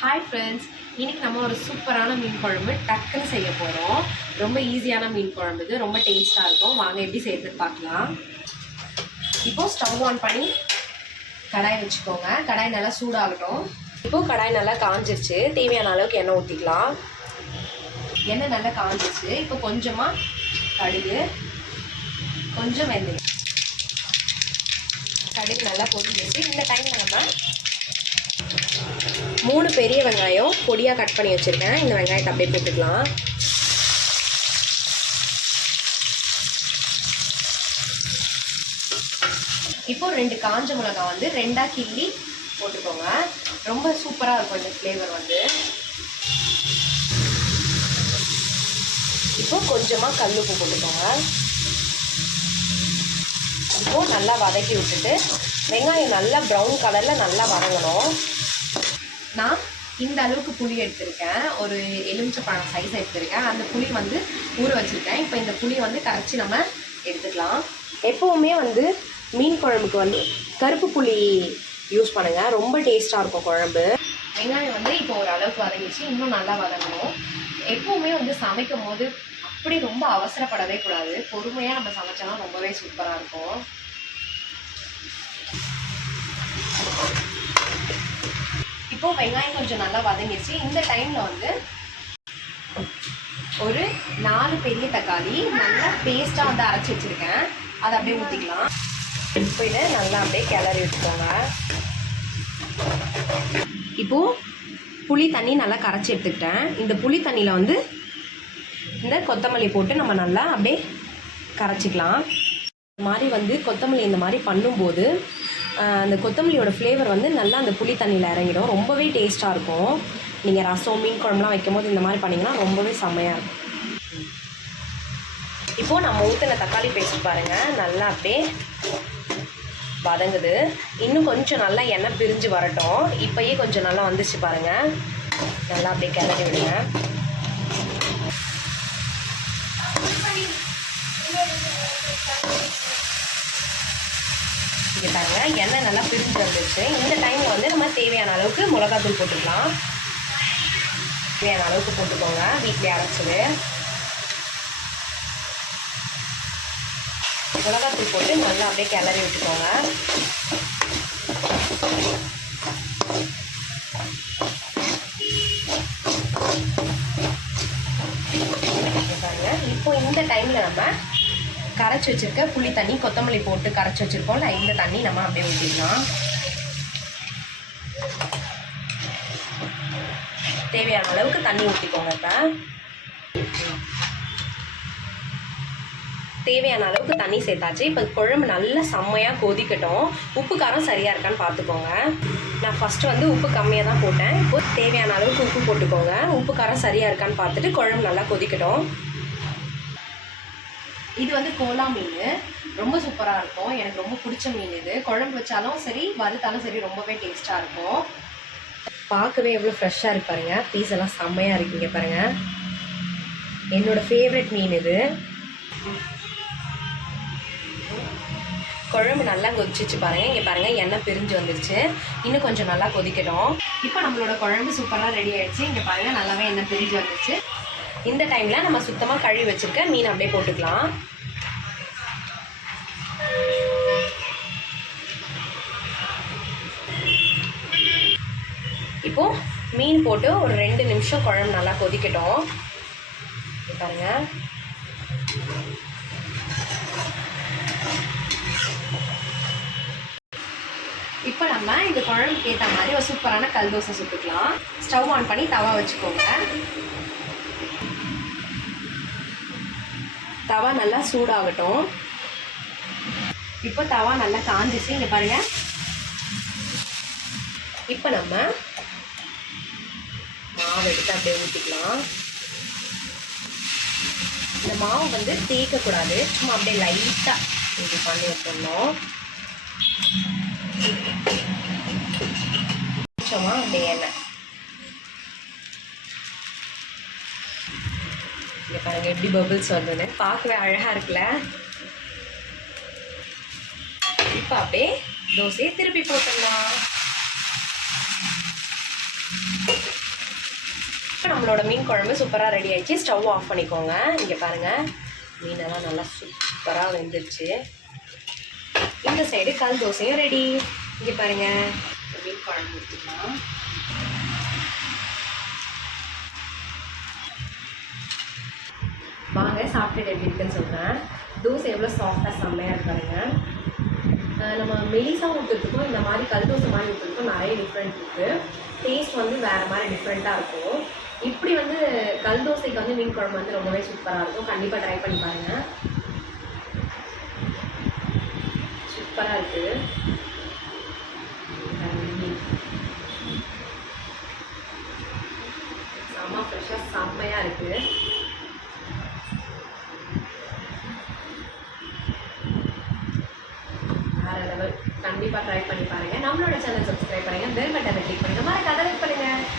Hi friends இன்னைக்கு நம்ம ஒரு சூப்பரான மீன் குழம்பு டக்குன்னு செய்ய போகிறோம் ரொம்ப ஈஸியான மீன் குழம்பு இது. ரொம்ப டேஸ்ட்டாக இருக்கும். வாங்க எப்படி செய்யறதுன்னு பார்க்கலாம். இப்போது ஸ்டவ் ஆன் பண்ணி கடாய் வச்சுக்கோங்க. கடாய் நல்லா சூடாகட்டும். இப்போது கடாய் நல்லா காஞ்சிருச்சு. தேவையான அளவுக்கு எண்ணெய் ஊற்றிக்கலாம் எண்ணெய் நல்லா காஞ்சிருச்சு. இப்போ கொஞ்சமாக கடுகு கொஞ்சம் வெந்தயம். கடுகு நல்லா பொரிஞ்சிருச்சு. இந்த டைமில் நம்ம மூணு பெரிய வெங்காயம் பொடியாக கட் பண்ணி வச்சுருக்கேன். இந்த வெங்காயத்தை அப்படியே போட்டுக்கலாம். இப்போ ரெண்டு காஞ்ச மிளகாய் வந்து ரெண்டாக கிள்ளி போட்டுக்கோங்க. ரொம்ப சூப்பராக இருக்கும் இந்த ஃப்ளேவர் வந்து. இப்போ கொஞ்சமாக கல் உப்பு போட்டுக்கோங்க. இப்போ நல்லா வதக்கி விட்டுட்டு வெங்காயம் நல்லா ப்ரௌன் கலரில் நல்லா வதங்கணும். நான் இந்த அளவுக்கு புளி எடுத்திருக்கேன். ஒரு எலுமிச்சப்பழம் சைஸ் எடுத்திருக்கேன். அந்த புளி வந்து ஊற வச்சுருக்கேன். இப்போ இந்த புளி வந்து கரைச்சி நம்ம எடுத்துக்கலாம். எப்போவுமே வந்து மீன் குழம்புக்கு வந்து கருப்பு புளி யூஸ் பண்ணுங்கள் ரொம்ப டேஸ்ட்டாக இருக்கும் குழம்பு. வெங்காயம் வந்து இப்போ ஒரு அளவுக்கு வதங்கிச்சு இன்னும் நல்லா வதங்கணும். எப்போவுமே வந்து சமைக்கும் போது அப்படி ரொம்ப அவசரப்படவே கூடாது. பொறுமையாக நம்ம சமைச்சோம்னா ரொம்பவே சூப்பராக இருக்கும். இப்போ வெங்காயம் கொஞ்சம் நல்லா வதங்கிடுச்சு இந்த டைமில் வந்து ஒரு நாலு பெரிய தக்காளி நல்லா பேஸ்ட்டாக வந்து அரைச்சி வச்சுருக்கேன். அதை அப்படியே ஊற்றிக்கலாம் இப்போ இதை நல்லா அப்படியே கிளறி விட்டுக்கோங்க இப்போது புளி தண்ணி நல்லா கரைச்சி எடுத்துக்கிட்டேன். இந்த புளி தண்ணியில் வந்து இந்த கொத்தமல்லி போட்டு நம்ம நல்லா அப்படியே கரைச்சிக்கலாம். இந்த மாதிரி வந்து கொத்தமல்லி இந்த மாதிரி பண்ணும்போது அந்த கொத்தமல்லியோட ஃப்ளேவர் வந்து நல்லா அந்த புளி தண்ணியில் இறங்கிடும். ரொம்பவே டேஸ்ட்டாக இருக்கும். நீங்கள் ரசம் மீன் குழம்புலாம் வைக்கும் போது இந்த மாதிரி பண்ணிங்கன்னா ரொம்பவே செம்மையாக இருக்கும். இப்போது நம்ம ஊற்றின தக்காளி பேஸ்ட் பாருங்கள் நல்லா அப்படியே வதங்குது. இன்னும் கொஞ்சம் நல்லா எண்ணெய் பிரிஞ்சு வரட்டும். இப்போயே கொஞ்சம் நல்லா வந்துச்சு பாருங்கள் நல்லா அப்படியே கிளறி விடுங்க. இங்கே பாருங்க எண்ணெய் நல்லா பிரிஞ்சு வந்துருச்சு. இந்த டைமில் வந்து நம்ம தேவையான அளவுக்கு மிளகாத்தூள் போட்டுக்கலாம். தேவையான அளவுக்கு போட்டுக்கோங்க. வீட்டிலே அரைச்சிடு மிளகாத்தூள் போட்டு நல்லா அப்படியே கிளறி விட்டுக்கோங்க. பாருங்க. இப்போ இந்த டைமில் நம்ம கரைச்சி வச்சுருக்க புளி தண்ணி கொத்தமல்லி போட்டு கரைச்சி வச்சுருக்கோம்ல இந்த தண்ணி நம்ம அப்படியே ஊற்றிக்கலாம் தேவையான அளவுக்கு தண்ணி ஊற்றிக்கோங்க இப்போ. தேவையான அளவுக்கு தண்ணி சேர்த்தாச்சு. இப்போ குழம்பு நல்லா செம்மையாக கொதிக்கட்டும். உப்பு காரம் சரியாக இருக்கான்னு பார்த்துக்கோங்க நான் ஃபஸ்ட்டு வந்து உப்பு கம்மியாக தான் போட்டேன். இப்போ தேவையான அளவுக்கு உப்பு போட்டுக்கோங்க. உப்பு காரம் சரியாக இருக்கான்னு பார்த்துட்டு குழம்பு நல்லா கொதிக்கட்டும். இது வந்து கோலா மீன். ரொம்ப சூப்பராக இருக்கும். எனக்கு ரொம்ப பிடிச்ச மீன் இது. குழம்பு வச்சாலும் சரி வறுத்தாலும் சரி ரொம்பவே டேஸ்ட்டாக இருக்கும். பார்க்கவே எவ்வளோ ஃப்ரெஷ்ஷாக இருக்கு பாருங்க. பீஸ் எல்லாம் செம்மையாக இருக்குங்க பாருங்க. என்னோட ஃபேவரட் மீன் இது. குழம்பு நல்லா கொதிச்சிச்சு பாருங்க. இங்கே பாருங்க எண்ணெய் பிரிஞ்சு வந்துருச்சு. இன்னும் கொஞ்சம் நல்லா கொதிக்கட்டும். இப்போ நம்மளோட குழம்பு சூப்பராக ரெடி ஆயிடுச்சு. இங்கே பாருங்க நல்லாவே எண்ணெய் பிரிஞ்சு வந்துருச்சு. இந்த டைமில் நம்ம சுத்தமாக கழுவி வச்சுருக்க மீன் அப்படியே போட்டுக்கலாம். இப்போது மீன் போட்டு ஒரு ரெண்டு நிமிஷம் குழம்பு நல்லா கொதிக்கட்டும். பாருங்கள் இப்போ நம்ம இந்த குழம்புக்கு ஏற்ற மாதிரி ஒரு சூப்பரான கல் தோசை சுட்டுக்கலாம். ஸ்டவ் ஆன் பண்ணி தவா வச்சுக்கோங்க. தவா நல்லா சூடாகட்டும். இப்போ தவா நல்லா காஞ்சிச்சு. இங்கே பாருங்க. இப்போ நம்ம மாவு எடுத்து அப்படியே ஊற்றிக்கலாம் இந்த மாவு வந்து தேய்க்கக்கூடாது. சும்மா அப்படியே லைட்டாக இப்படி பண்ணி வச்சிடணும். கொஞ்சமா இங்கே எண்ணெய் பாருங்க எப்படி பபுள்ஸ் வந்தது பார்க்கவே அழகாக இருக்குல்ல? இப்போ அப்படியே தோசையை திருப்பி போட்டுடலாம். இப்போ நம்மளோட மீன் குழம்பு சூப்பராக ரெடி ஆகிடுச்சு ஸ்டவ் ஆஃப் பண்ணிக்கோங்க. இங்கே பாருங்கள் மீனெல்லாம் நல்லா சூப்பராக வெந்துருச்சு. இந்த சைடு கல் தோசையும் ரெடி இங்கே பாருங்கள் மீன் குழம்பு ஊற்றிக்கலாம் சாப்பிட்டுட்டு எப்படி இருக்குன்னு சொல்கிறேன் தோசை எவ்வளோ சாஃப்டாக செம்மையாக இருக்காருங்க நம்ம மெலிசாக ஊற்றுறதுக்கும் இந்த மாதிரி கல் தோசை மாதிரி ஊற்றுறதுக்கும் நிறைய டிஃப்ரெண்ட் இருக்குது டேஸ்ட் வந்து வேறு மாதிரி டிஃப்ரெண்ட்டாக இருக்கும். இப்படி வந்து கல் தோசைக்கு வந்து மீன் குழம்பு வந்து ரொம்பவே சூப்பராக இருக்கும். கண்டிப்பாக ட்ரை பண்ணி பாருங்கள் சூப்பராக இருக்குது கண்டிப்பாக ட்ரை பண்ணி பாருங்கள் நம்மளோட சேனல் சப்ஸ்கிரைப் பண்ணுங்கள் பெல் பட்டனை கிளிக் பண்ணுங்கள் மறக்காத